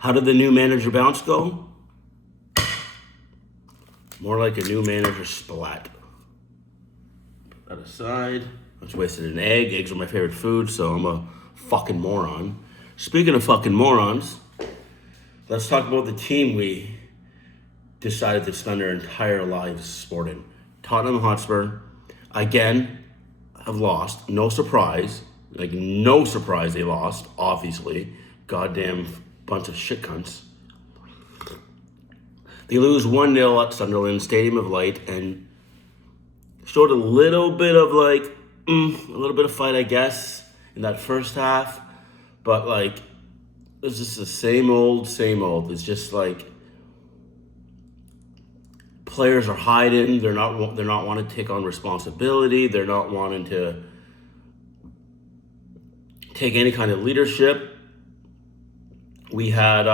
How did the new manager bounce go? More like a new manager splat. Put that aside. I just wasted an egg. Eggs are my favorite food, so I'm a fucking moron. Speaking of fucking morons, let's talk about the team we decided to spend our entire lives sporting. Tottenham Hotspur, again, have lost. No surprise. Like, no surprise they lost, obviously. Goddamn bunch of shit cunts. They lose 1-0 at Sunderland, Stadium of Light, and showed a little bit of a little bit of fight, I guess, in that first half. But like, it's just the same old, same old. It's just like players are hiding. They're not wanting to take on responsibility. They're not wanting to take any kind of leadership. We had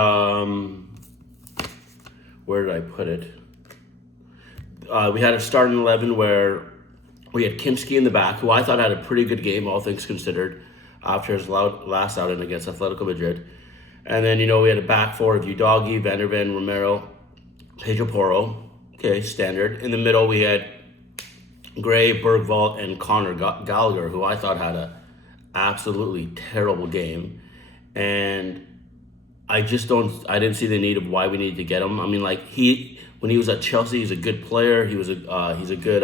where did I put it? We had a starting 11 where we had Kimski in the back, who I thought had a pretty good game, all things considered, after his last outing against Atletico Madrid. And then, we had a back four of Udogie, Van der Ven, Romero, Pedro Porro. Okay, standard. In the middle, we had Gray, Bergvall, and Conor Gallagher, who I thought had a absolutely terrible game. And I didn't see the need of why we needed to get him. I mean, like, when he was at Chelsea, he's a good player. He was a good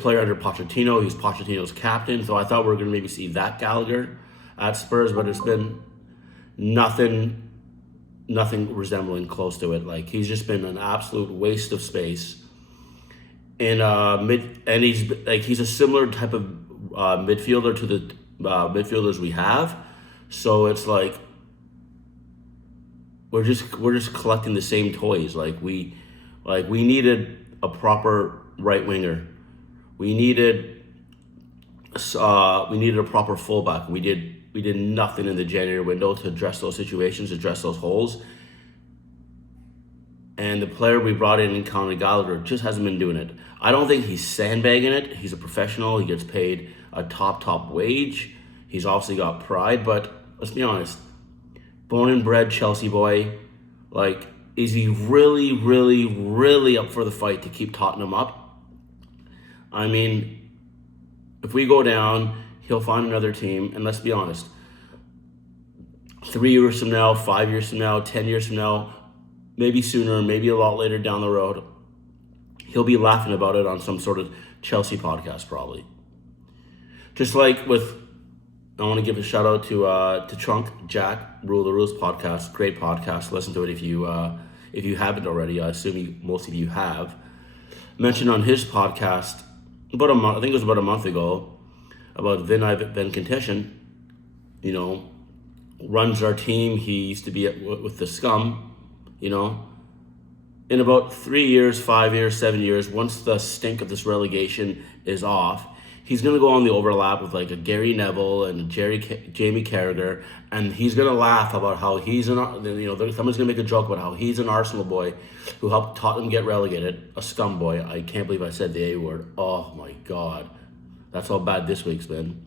player under Pochettino. He was Pochettino's captain. So I thought we were going to maybe see that Gallagher at Spurs, but it's been nothing resembling close to it. Like, he's just been an absolute waste of space. And he's a similar type of midfielder to the midfielders we have. So it's like we're just collecting the same toys. We needed a proper right winger. We needed a proper fullback. We did nothing in the January window to address those situations, address those holes. And the player we brought in Conor Gallagher just hasn't been doing it. I don't think he's sandbagging it. He's a professional. He gets paid a top wage. He's obviously got pride, but let's be honest. Born and bred Chelsea boy. Like, is he really, really, really up for the fight to keep Tottenham up? I mean, if we go down, he'll find another team. And let's be honest. 3 years from now, 5 years from now, 10 years from now, maybe sooner, maybe a lot later down the road, he'll be laughing about it on some sort of Chelsea podcast, probably. Just like I want to give a shout out to Trunk Jack, Rule the Rules podcast. Great podcast. Listen to it if you haven't already. I assume most of you have. Mentioned on his podcast I think it was about a month ago, about Vin Contention. Runs our team. He used to be with the Scum. In about 3 years, 5 years, 7 years, once the stink of this relegation is off, he's going to go on the overlap with like a Gary Neville and Jamie Carragher, and he's going to laugh about how someone's going to make a joke about how he's an Arsenal boy who helped Tottenham get relegated, a scum boy. I can't believe I said the A word. Oh my God. That's how bad this week's been.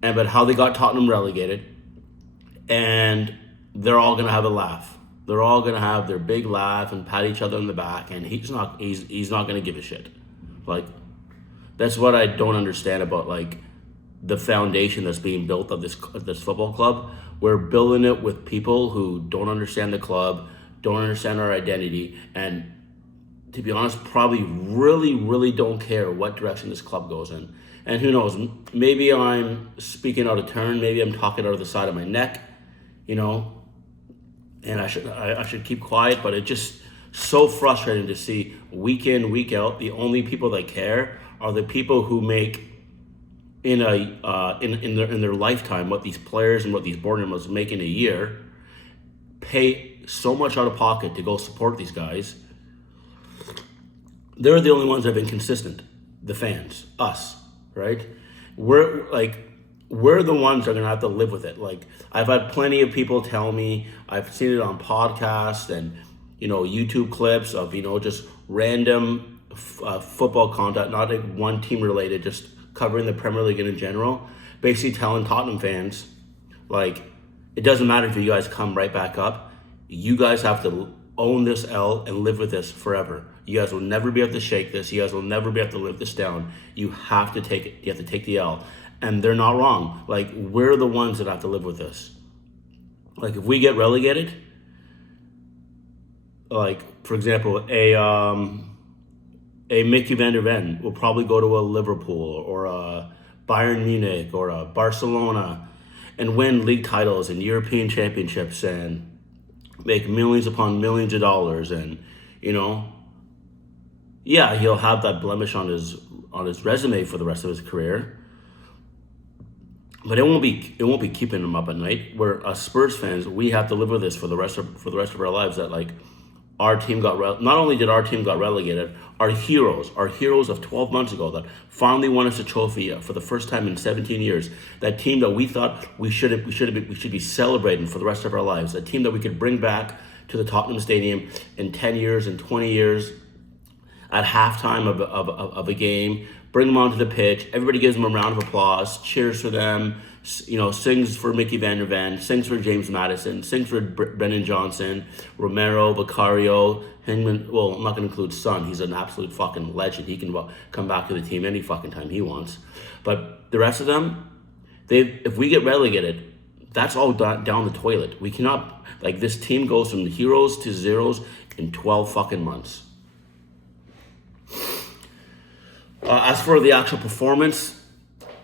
But how they got Tottenham relegated, and they're all going to have a laugh. They're all going to have their big laugh and pat each other on the back, and he's not going to give a shit. Like, that's what I don't understand about like the foundation that's being built of this football club. We're building it with people who don't understand the club, don't understand our identity, and to be honest, probably really, really don't care what direction this club goes in. And who knows, maybe I'm speaking out of turn, maybe I'm talking out of the side of my neck, and I should keep quiet, but it's just so frustrating to see week in, week out, the only people that care are the people who make in their lifetime what these players and what these board members make in a year, pay so much out of pocket to go support these guys. They're the only ones that have been consistent. The fans, us, right? We're the ones that are gonna have to live with it. Like, I've had plenty of people tell me, I've seen it on podcasts and YouTube clips of just random football content, not like one team related, just covering the Premier League in general, basically telling Tottenham fans, Like, it doesn't matter if you guys come right back up. You guys have to own this L and live with this forever. You guys will never be able to shake this. You guys will never be able to live this down. You have to take it. You have to take the L. And they're not wrong. Like, we're the ones that have to live with this. Like, if we get relegated, like, for example, a Mickey van der Ven will probably go to a Liverpool or a Bayern Munich or a Barcelona and win league titles and European championships and make millions upon millions of dollars. And, you know, yeah, he'll have that blemish on his resume for the rest of his career. But it won't be keeping him up at night. We're us Spurs fans. We have to live with this for the rest of our lives. That, like, our team not only did our team got relegated, our heroes of 12 months ago that finally won us a trophy for the first time in 17 years. That team that we thought we should be celebrating for the rest of our lives. That team that we could bring back to the Tottenham Stadium in 10 years and 20 years at halftime of a game. Bring them onto the pitch. Everybody gives them a round of applause, cheers for them, you know, sings for Mickey van der Ven, sings for James Maddison, sings for Brennan Johnson, Romero, Vicario, Hingman. Well, I'm not going to include Son. He's an absolute fucking legend. He can come back to the team any fucking time he wants. But the rest of them, if we get relegated, that's all down the toilet. We cannot, like, this team goes from heroes to zeros in 12 fucking months. As for the actual performance,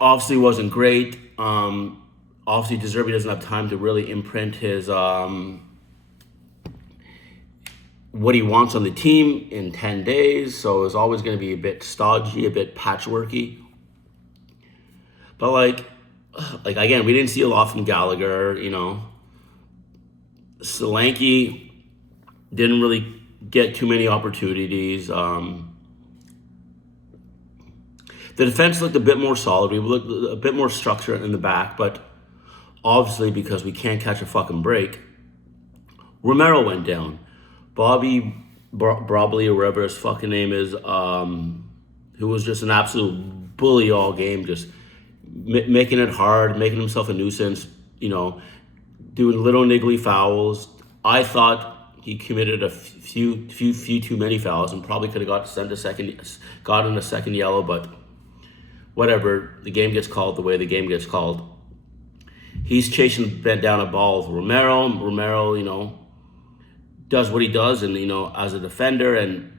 obviously wasn't great. Obviously, De Zerbi doesn't have time to really imprint his what he wants on the team in 10 days. So it's always going to be a bit stodgy, a bit patchworky. But like again, we didn't see a lot from Gallagher. You know, Solanke didn't really get too many opportunities. The defense looked a bit more solid. We looked a bit more structure in the back, but obviously because we can't catch a fucking break, Romero went down. Bobby Brobley, or whatever his fucking name is, who was just an absolute bully all game, just making it hard, making himself a nuisance, you know, doing little niggly fouls. I thought he committed a few too many fouls and probably could have gotten a second yellow, but whatever, the game gets called the way the game gets called. He's chasing down a ball with Romero. Romero, you know, does what he does, and, you know, as a defender, and,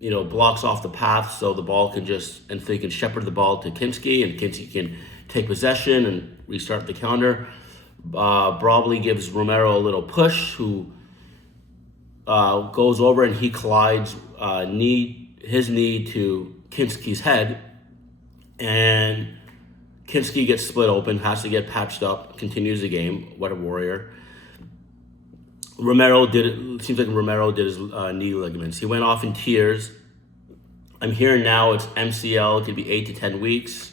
you know, blocks off the path so the ball can so he can shepherd the ball to Kinski, and Kinski can take possession and restart the counter. Brobley gives Romero a little push, who goes over and he collides his knee to Kinski's head. And Kinski gets split open, has to get patched up, continues the game. What a warrior. Seems like Romero did his knee ligaments. He went off in tears. I'm hearing now it's MCL. It could be 8 to 10 weeks.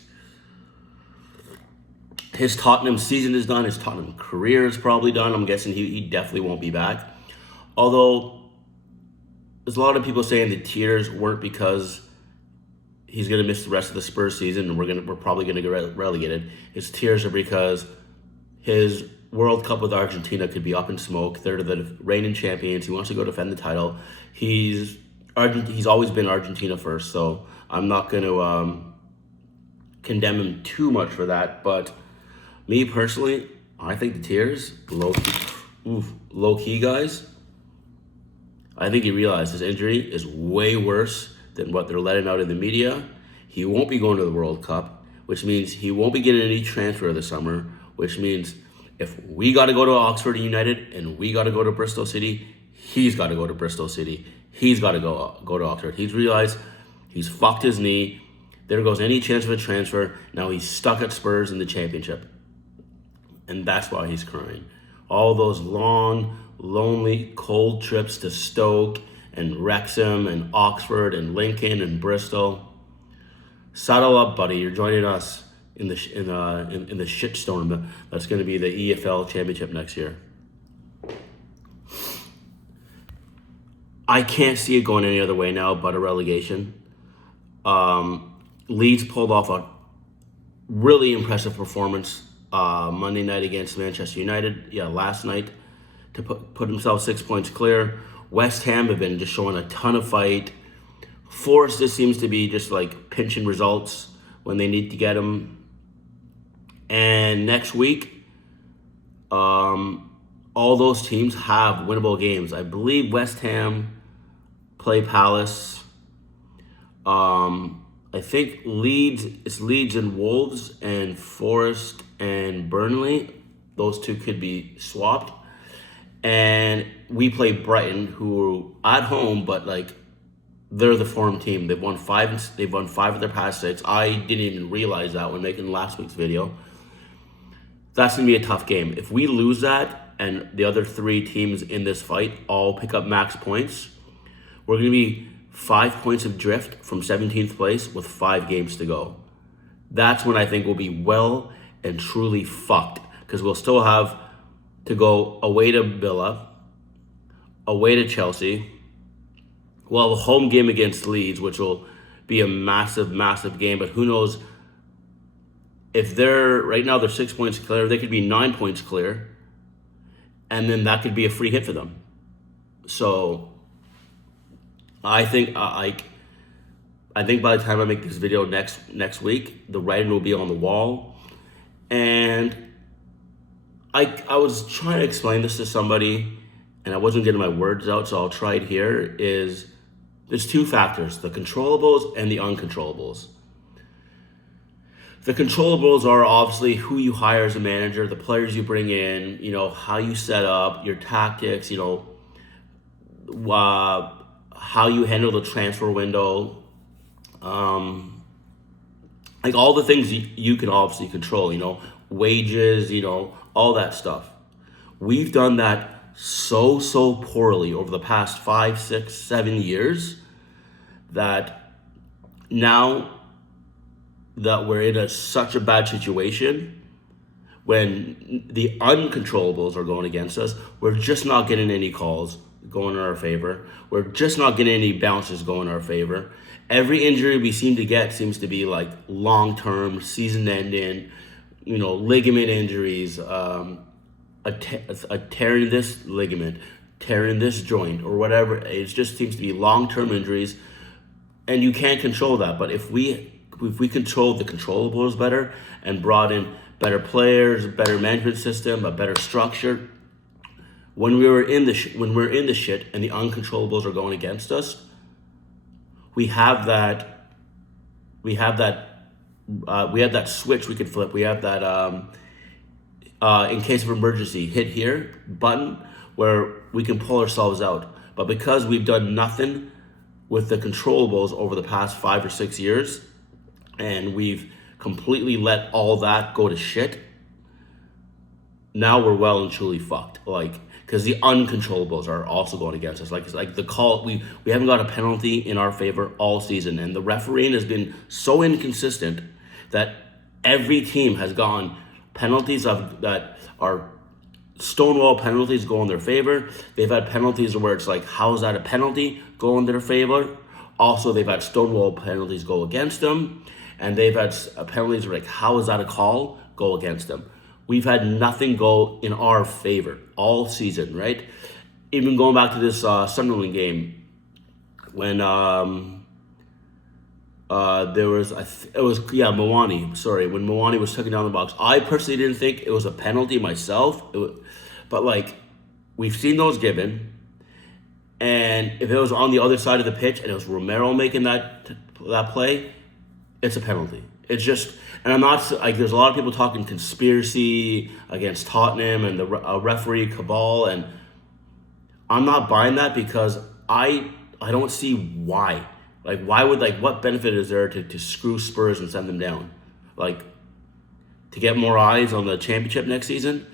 His Tottenham season is done. His Tottenham career is probably done. I'm guessing he definitely won't be back. Although, there's a lot of people saying the tears weren't because he's going to miss the rest of the Spurs season and we're probably going to get relegated. His tears are because his World Cup with Argentina could be up in smoke. They're the reigning champions. He wants to go defend the title. He's always been Argentina first, so I'm not going to condemn him too much for that. But me personally, I think the tears, low key, guys. I think he realized his injury is way worse than what they're letting out in the media. He won't be going to the World Cup, which means he won't be getting any transfer this summer, which means if we got to go to Oxford United and we got to go to Bristol City, he's got to go to Bristol City. He's got to go to Oxford. He's realized he's fucked his knee. There goes any chance of a transfer. Now he's stuck at Spurs in the championship. And that's why he's crying. All those long, lonely, cold trips to Stoke and Wrexham and Oxford and Lincoln and Bristol. Saddle up, buddy. You're joining us in the shitstorm that's going to be the EFL Championship next year. I can't see it going any other way now but a relegation. Leeds pulled off a really impressive performance Monday night against Manchester United. Yeah, last night to put himself 6 points clear. West Ham have been just showing a ton of fight. Forest just seems to be just like pinching results when they need to get them. And next week, all those teams have winnable games. I believe West Ham play Palace. I think it's Leeds and Wolves, and Forest and Burnley. Those two could be swapped. And we play Brighton, who are at home, but like they're the form team. They've won five of their past 6. I didn't even realize that when making last week's video. That's gonna be a tough game. If we lose that and the other 3 teams in this fight all pick up max points, we're gonna be 5 points of drift from 17th place with 5 games to go. That's when I think we'll be well and truly fucked, because we'll still have to go away to Villa, away to Chelsea. We'll have a home game against Leeds, which will be a massive, massive game. But who knows if right now they're 6 points clear, they could be 9 points clear, and then that could be a free hit for them. So I think by the time I make this video next week, the writing will be on the wall. And I was trying to explain this to somebody, and I wasn't getting my words out, so I'll try it here. There's 2 factors: the controllables and the uncontrollables. The controllables are obviously who you hire as a manager, the players you bring in, how you set up your tactics, how you handle the transfer window, like all the things you can obviously control, wages, all that stuff. We've done that so poorly over the past 5, 6, 7 years that now that we're in such a bad situation, when the uncontrollables are going against us, we're just not getting any calls going in our favor. We're just not getting any bounces going in our favor. Every injury we seem to get seems to be like long-term, season-ending, ligament injuries, a tearing this ligament, tearing this joint, or whatever. It just seems to be long-term injuries, and you can't control that. But if we controlled the controllables better and brought in better players, better management system, a better structure, when we're in the shit and the uncontrollables are going against us, we have that switch we could flip. We have that in case of emergency, hit here button where we can pull ourselves out. But because we've done nothing with the controllables over the past 5 or 6 years, and we've completely let all that go to shit, now we're well and truly fucked. Because the uncontrollables are also going against us. Like the call, we haven't got a penalty in our favor all season, and the refereeing has been so inconsistent that every team has gotten penalties that are stonewall penalties go in their favor. They've had penalties where it's like, how is that a penalty, go in their favor? Also, they've had stonewall penalties go against them, and they've had penalties where like, how is that a call, go against them. We've had nothing go in our favor all season, right? Even going back to this Sunderland game, when Moani. Sorry, when Moani was taking down the box, I personally didn't think it was a penalty myself. But we've seen those given, and if it was on the other side of the pitch and it was Romero making that play, it's a penalty. It's just, and I'm not there's a lot of people talking conspiracy against Tottenham and the referee cabal, and I'm not buying that because I don't see why. Why would what benefit is there to screw Spurs and send them down? To get more eyes on the championship next season,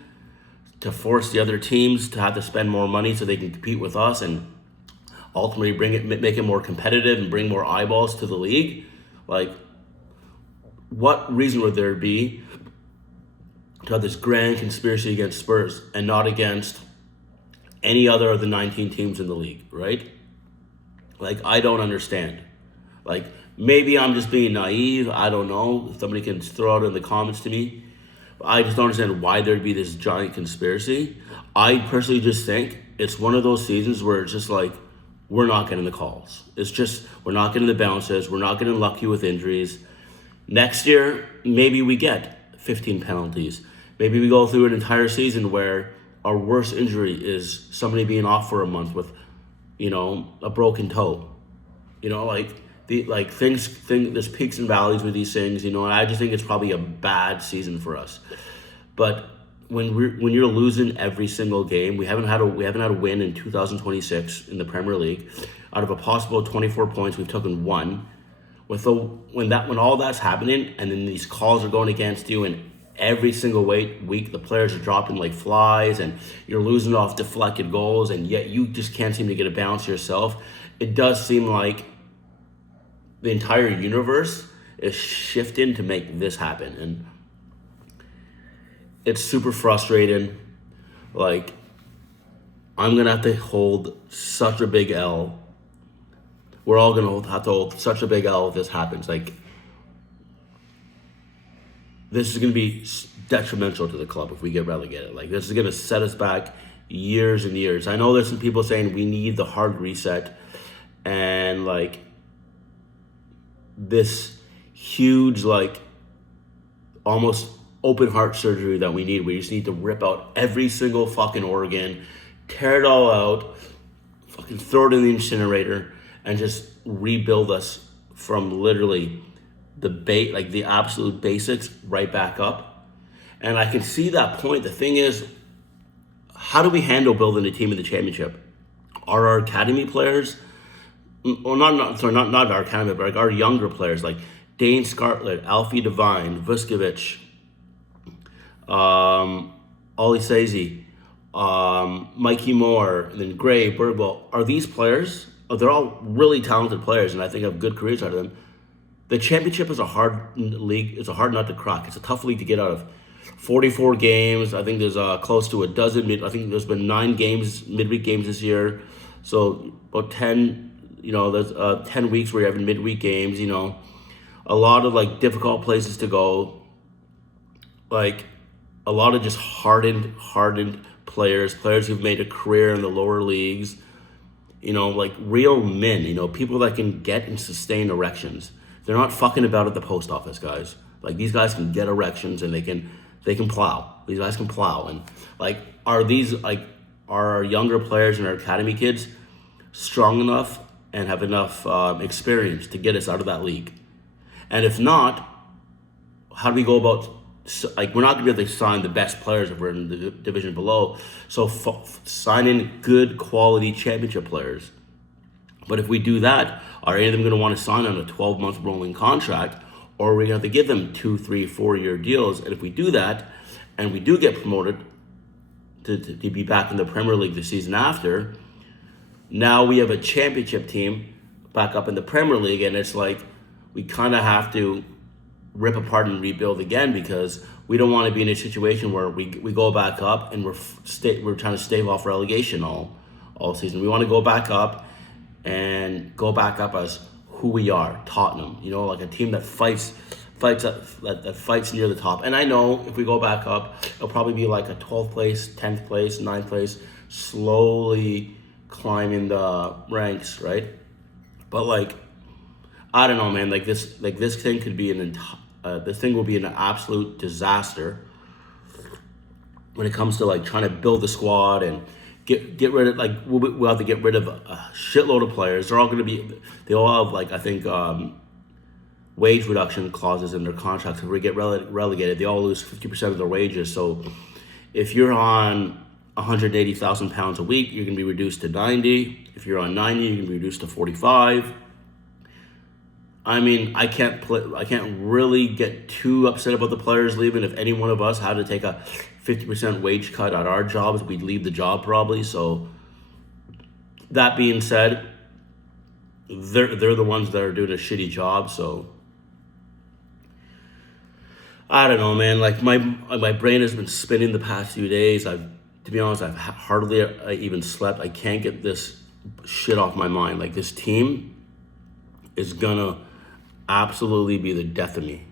to force the other teams to have to spend more money so they can compete with us and ultimately make it more competitive and bring more eyeballs to the league. What reason would there be to have this grand conspiracy against Spurs and not against any other of the 19 teams in the league, right? I don't understand. Maybe I'm just being naive. I don't know. Somebody can throw it in the comments to me. I just don't understand why there'd be this giant conspiracy. I personally just think it's one of those seasons where it's just like we're not getting the calls. It's just we're not getting the bounces. We're not getting lucky with injuries. Next year, maybe we get 15 penalties. Maybe we go through an entire season where our worst injury is somebody being off for a month with, a broken toe. Like there's peaks and valleys with these things. And I just think it's probably a bad season for us. But when you're losing every single game, we haven't had a win in 2026 in the Premier League. Out of a possible 24 points, we've taken one. When all that's happening, and then these calls are going against you, and every single week the players are dropping like flies, and you're losing off deflected goals, and yet you just can't seem to get a bounce yourself. It does seem like the entire universe is shifting to make this happen, and it's super frustrating. Like, I'm gonna have to hold such a big L. We're all gonna have to hold such a big L if this happens. Like, this is gonna be detrimental to the club if we get relegated. Like, this is gonna set us back years and years. I know there's some people saying we need the hard reset, and like this huge, like, almost open heart surgery that we need. We just need to rip out every single fucking organ, tear it all out, fucking throw it in the incinerator, and just rebuild us from literally the absolute basics right back up. And I can see that point. The thing is, how do we handle building a team in the championship? Are our academy players, or not our academy, but like our younger players, like Dane Scarlett, Alfie Devine, Vuskovic, Ollie Sazy, Mikey Moore, and then Gray, Birdwell, are these players? They're all really talented players, and I think have good careers out of them. The championship is a hard league. It's a hard nut to crack. It's a tough league to get out of. 44 games. I think there's close to a dozen. I think there's been 9 games, midweek games this year. So about 10. There's 10 weeks where you're having midweek games. A lot of like difficult places to go. Like a lot of just hardened players who've made a career in the lower leagues. Like real men. People that can get and sustain erections. They're not fucking about at the post office, guys. Like, these guys can get erections and they can plow. These guys can plow. And like, are our younger players and our academy kids strong enough and have enough experience to get us out of that league? And if not, how do we go about, like, we're not going to be able to sign the best players if we're in the division below. So signing good quality championship players. But if we do that, are any of them going to want to sign on a 12-month rolling contract, or are we going to have to give them 2, 3, 4-year deals? And if we do that, and we do get promoted to be back in the Premier League the season after, now we have a championship team back up in the Premier League, and it's like we kind of have to rip apart and rebuild again, because we don't want to be in a situation where we go back up and we're trying to stave off relegation all season. We want to go back up and go back up as who we are, Tottenham. Like a team that fights near the top. And I know if we go back up, it'll probably be like a 12th place, 10th place, 9th place, slowly climbing the ranks, right? But like, I don't know, man. Like this thing could be this thing will be an absolute disaster when it comes to like trying to build the squad and get rid of, like, we'll have to get rid of a shitload of players. They all have, like, I think wage reduction clauses in their contracts. If we get relegated, they all lose 50% of their wages. So if you're on £180,000 a week, you're going to be reduced to 90. If you're on 90, you're going to be reduced to 45. I mean, I can't really get too upset about the players leaving. If any one of us had to take a 50% wage cut at our jobs, we'd leave the job probably. So that being said, they're the ones that are doing a shitty job. So I don't know, man. Like my brain has been spinning the past few days. To be honest, I've hardly even slept. I can't get this shit off my mind. Like, this team is gonna absolutely be the death of me.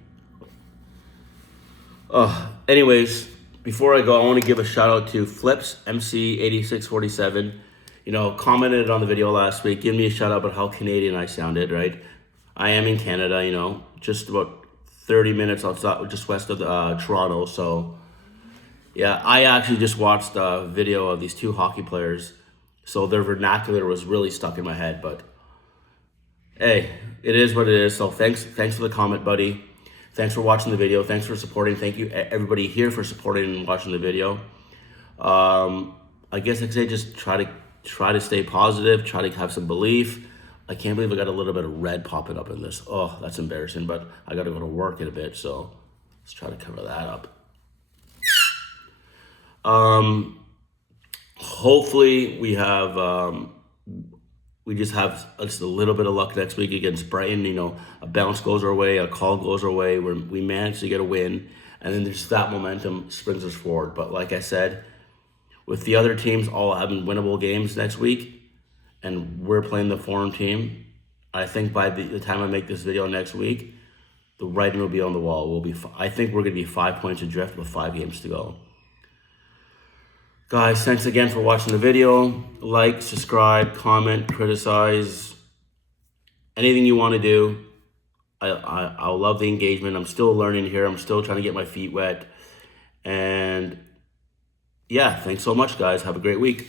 Anyways, before I go, I want to give a shout out to Flips MC8647. Commented on the video last week. Give me a shout out about how Canadian I sounded. Right, I am in Canada. Just about 30 minutes outside, just west of Toronto. So yeah, I actually just watched a video of these two hockey players. So their vernacular was really stuck in my head. But hey, it is what it is. So thanks for the comment, buddy. Thanks for watching the video. Thanks for supporting. Thank you everybody here for supporting and watching the video. I guess I could say just try to stay positive, try to have some belief. I can't believe I got a little bit of red popping up in this. Oh, that's embarrassing, but I got to go to work in a bit, so let's try to cover that up. Hopefully we just have just a little bit of luck next week against Brighton. A bounce goes our way, a call goes our way, where we manage to get a win, and then there's that momentum springs us forward. But like I said, with the other teams all having winnable games next week, and we're playing the foreign team, I think by the time I make this video next week, the writing will be on the wall. I think we're going to be 5 points adrift with 5 games to go. Guys, thanks again for watching the video. Like, subscribe, comment, criticize, anything you want to do. I'll love the engagement. I'm still learning here. I'm still trying to get my feet wet. And yeah, thanks so much, guys. Have a great week.